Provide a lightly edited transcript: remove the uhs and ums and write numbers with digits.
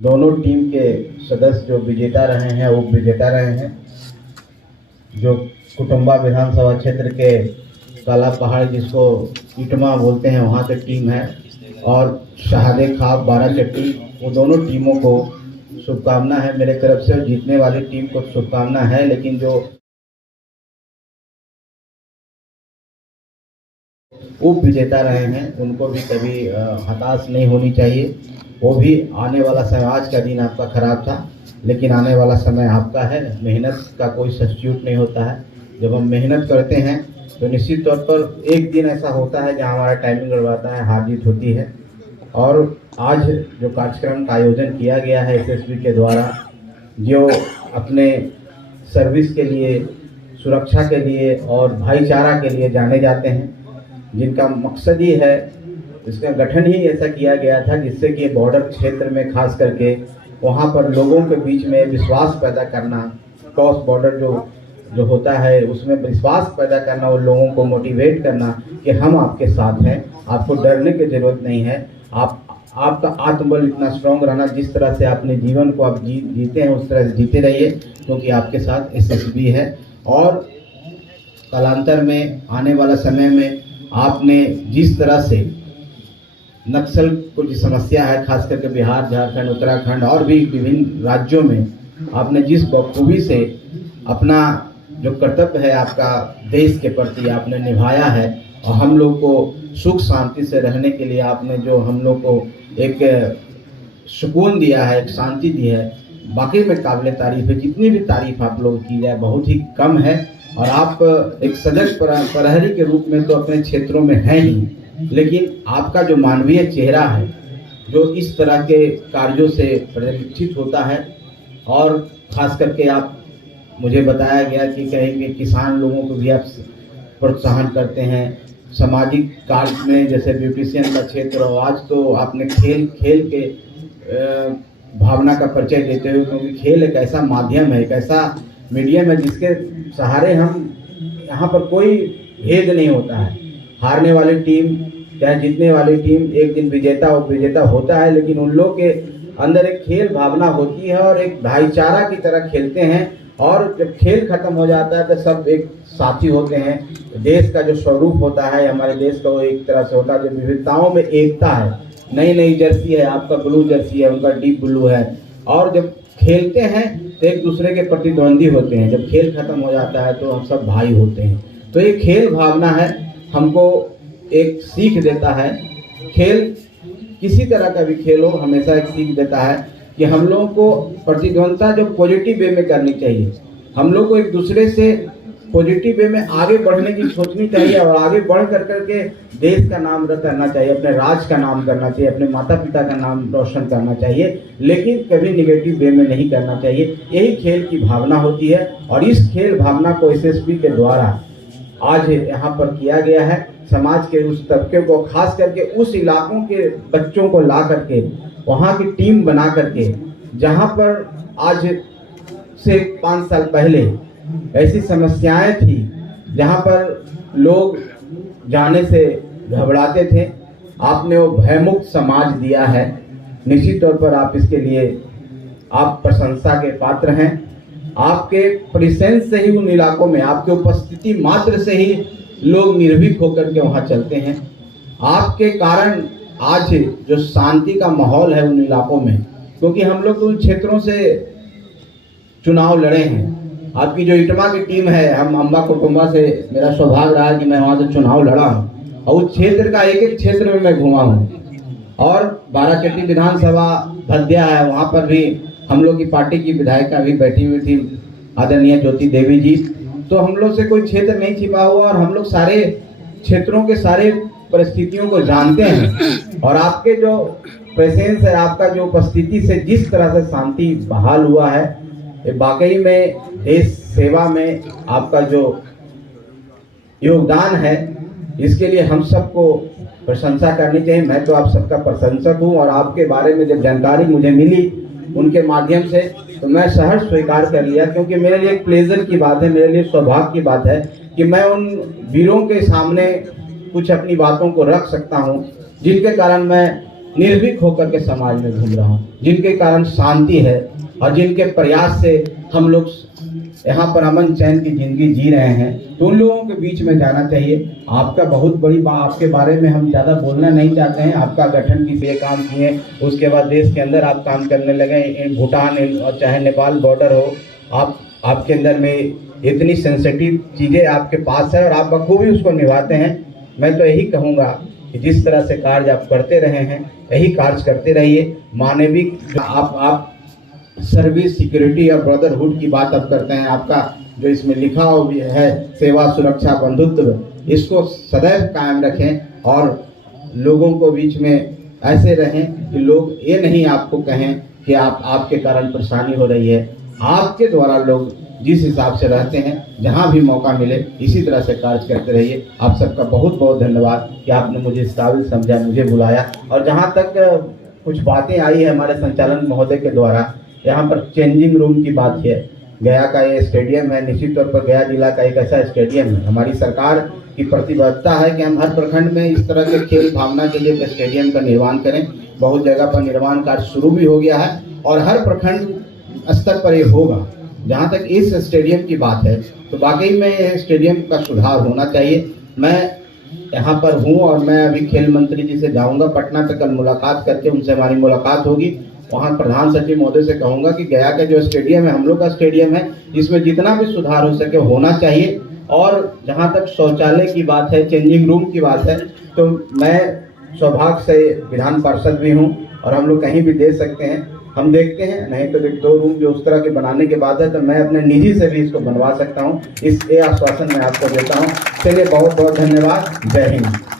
दोनों टीम के सदस्य जो विजेता रहे हैं वो विजेता रहे हैं। जो कुटुंबा विधानसभा क्षेत्र के काला पहाड़ जिसको इटमा बोलते हैं वहाँ की टीम है, और शहादे खाब बाराचट्टी, वो दोनों टीमों को शुभकामना है मेरे तरफ से। जीतने वाली टीम को शुभकामना है, लेकिन जो उप विजेता रहे हैं उनको भी कभी हताश नहीं होनी चाहिए। वो भी आने वाला समय, आज का दिन आपका खराब था लेकिन आने वाला समय आपका है। मेहनत का कोई सब्स्टिट्यूट नहीं होता है। जब हम मेहनत करते हैं तो निश्चित तौर पर एक दिन ऐसा होता है जहां हमारा टाइमिंग गड़बड़ाता है, हार जीत होती है। और आज जो कार्यक्रम का आयोजन किया गया है एसएसबी के द्वारा, जो अपने सर्विस के लिए, सुरक्षा के लिए और भाईचारा के लिए जाने जाते हैं, जिनका मकसद ही है, इसका गठन ही ऐसा किया गया था जिससे कि बॉर्डर क्षेत्र में खास करके वहाँ पर लोगों के बीच में विश्वास पैदा करना, क्रॉस बॉर्डर जो होता है उसमें विश्वास पैदा करना और लोगों को मोटिवेट करना कि हम आपके साथ हैं, आपको डरने की ज़रूरत नहीं है। आपका आत्मबल इतना स्ट्रांग रहना, जिस तरह से अपने जीवन को आप जीते हैं उस तरह से जीते रहिए, क्योंकि आपके साथ एसएसबी है। और कालांतर में आने वाला समय में आपने जिस तरह से नक्सल को जो समस्या है, खास करके बिहार, झारखंड, उत्तराखंड और भी विभिन्न राज्यों में, आपने जिस बखूबी से अपना जो कर्तव्य है आपका देश के प्रति आपने निभाया है, और हम लोग को सुख शांति से रहने के लिए आपने जो हम लोग को एक सुकून दिया है, एक शांति दी है, बाकी में काबिल तारीफ है। जितनी भी तारीफ आप लोग की जाए बहुत ही कम है। और आप एक सजग प्रहरी के रूप में तो अपने क्षेत्रों में हैं ही, लेकिन आपका जो मानवीय चेहरा है जो इस तरह के कार्यों से परिलक्षित होता है, और खास करके आप, मुझे बताया गया कि कहीं किसान लोगों को भी आप प्रोत्साहन करते हैं, सामाजिक कार्य में जैसे ब्यूटिशियन का क्षेत्र, और आज तो आपने खेल के भावना का परिचय देते हुए, क्योंकि खेल एक ऐसा माध्यम है, एक ऐसा मीडियम है जिसके सहारे हम, यहाँ पर कोई भेद नहीं होता है। हारने वाली टीम चाहे जीतने वाली टीम, एक दिन विजेता और विजेता होता है, लेकिन उन लोग के अंदर एक खेल भावना होती है और एक भाईचारा की तरह खेलते हैं। और जब खेल खत्म हो जाता है तो सब एक साथी होते हैं। देश का जो स्वरूप होता है हमारे देश का, वो एक तरह से होता है जो विविधताओं में एकता है। नई नई जर्सी है, आपका ब्लू जर्सी है, उनका डीप ब्लू है, और जब खेलते हैं तो एक दूसरे के प्रतिद्वंदी होते हैं। जब खेल खत्म हो जाता है तो हम सब भाई होते हैं। तो ये खेल भावना है, हमको एक सीख देता है। खेल किसी तरह का भी खेल हो, हमेशा एक सीख देता है कि हम लोगों को प्रतिद्वंदता जो पॉजिटिव वे में करनी चाहिए। हम लोग को एक दूसरे से पॉजिटिव वे में आगे बढ़ने की सोचनी चाहिए, और आगे बढ़ करके देश का नाम करना चाहिए, अपने राज्य का नाम करना चाहिए, अपने माता पिता का नाम रोशन करना चाहिए, लेकिन कभी निगेटिव वे में नहीं करना चाहिए। यही खेल की भावना होती है, और इस खेल भावना को एसएसबी के द्वारा आज यहाँ पर किया गया है। समाज के उस तबके को, खास करके उस इलाकों के बच्चों को ला करके वहाँ की टीम बना करके, जहाँ पर आज से 5 साल पहले ऐसी समस्याएं थी जहाँ पर लोग जाने से घबराते थे, आपने वो भयमुक्त समाज दिया है। निश्चित तौर पर आप इसके लिए आप प्रशंसा के पात्र हैं। आपके प्रेजेंस से ही उन इलाकों में, आपके उपस्थिति मात्र से ही लोग निर्भीक होकर के वहाँ चलते हैं। आपके कारण आज जो शांति का माहौल है उन इलाकों में, क्योंकि हम लोग उन क्षेत्रों से चुनाव लड़े हैं। आपकी जो इटमा की टीम है, हम अम्बा कुटुंबा से, मेरा सौभाग्य रहा कि मैं वहाँ से चुनाव लड़ा हूँ, और उस क्षेत्र का एक एक क्षेत्र में मैं घूमा हूँ। और बाराचट्टी विधानसभा भद्या है, वहाँ पर भी हम लोग की पार्टी की विधायिका भी बैठी हुई थी, आदरणीय ज्योति देवी जी। तो हम लोग से कोई क्षेत्र नहीं छिपा हुआ, और हम लोग सारे क्षेत्रों के सारे परिस्थितियों को जानते हैं। और आपके जो प्रेजेंस है, आपका जो उपस्थिति से जिस तरह से शांति बहाल हुआ है, ये वाकई में देश सेवा में आपका जो योगदान है, इसके लिए हम सबको प्रशंसा करनी चाहिए। मैं तो आप सबका प्रशंसक हूँ, और आपके बारे में जब जानकारी मुझे मिली उनके माध्यम से, तो मैं सहर्ष स्वीकार कर लिया, क्योंकि मेरे लिए एक प्लेजर की बात है, मेरे लिए सौभाग्य की बात है कि मैं उन वीरों के सामने कुछ अपनी बातों को रख सकता हूं, जिनके कारण मैं निर्भीक होकर के समाज में घूम रहा हूँ, जिनके कारण शांति है और जिनके प्रयास से हम लोग यहाँ पर अमन चैन की जिंदगी जी रहे हैं, तो उन लोगों के बीच में जाना चाहिए। आपका बहुत बड़ी बात, आपके बारे में हम ज़्यादा बोलना नहीं चाहते हैं। आपका गठन की ये काम किए, उसके बाद देश के अंदर आप काम करने लगे, भूटान और चाहे नेपाल बॉर्डर हो, आपके अंदर में इतनी सेंसिटिव चीज़ें आपके पास है और आप बखूबी उसको निभाते हैं। मैं तो यही कहूँगा कि जिस तरह से कार्य आप करते रहे हैं, यही कार्य करते रहिए। मानविक आप सर्विस, सिक्योरिटी और ब्रदरहुड की बात अब करते हैं। आपका जो इसमें लिखा है सेवा, सुरक्षा, बंधुत्व, इसको सदैव कायम रखें और लोगों को बीच में ऐसे रहें कि लोग ये नहीं आपको कहें कि आपके कारण परेशानी हो रही है। आपके द्वारा लोग जिस हिसाब से रहते हैं, जहाँ भी मौका मिले इसी तरह से कार्य करते रहिए। आप सबका बहुत बहुत धन्यवाद कि आपने मुझे इस काबिल समझा, मुझे बुलाया। और जहाँ तक कुछ बातें आई है हमारे संचालन महोदय के द्वारा, यहाँ पर चेंजिंग रूम की बात है। गया का ये स्टेडियम है, निश्चित तौर पर गया जिला का एक ऐसा स्टेडियम है। हमारी सरकार की प्रतिबद्धता है कि हम हर प्रखंड में इस तरह के खेल भावना के लिए एक स्टेडियम का निर्माण करें। बहुत जगह पर निर्माण कार्य शुरू भी हो गया है और हर प्रखंड स्तर पर ये होगा। जहाँ तक इस स्टेडियम की बात है तो वाकई में यह स्टेडियम का सुधार होना चाहिए। मैं यहाँ पर हूँ और मैं अभी खेल मंत्री जी से जाऊँगा पटना तक, कल मुलाकात करके उनसे हमारी मुलाकात होगी। वहाँ प्रधान सचिव महोदय से कहूँगा कि गया का जो स्टेडियम है, हम लोग का स्टेडियम है, इसमें जितना भी सुधार हो सके होना चाहिए। और जहाँ तक शौचालय की बात है, चेंजिंग रूम की बात है, तो मैं सौभाग्य से विधान पार्षद भी हूँ और हम लोग कहीं भी दे सकते हैं। हम देखते हैं, नहीं तो 2 रूम जो उस तरह के बनाने के बाद है तो मैं अपने निधि से भी इसको बनवा सकता हूँ। इस आश्वासन मैं आपको देता हूँ। चलिए, बहुत बहुत धन्यवाद। जय हिंद।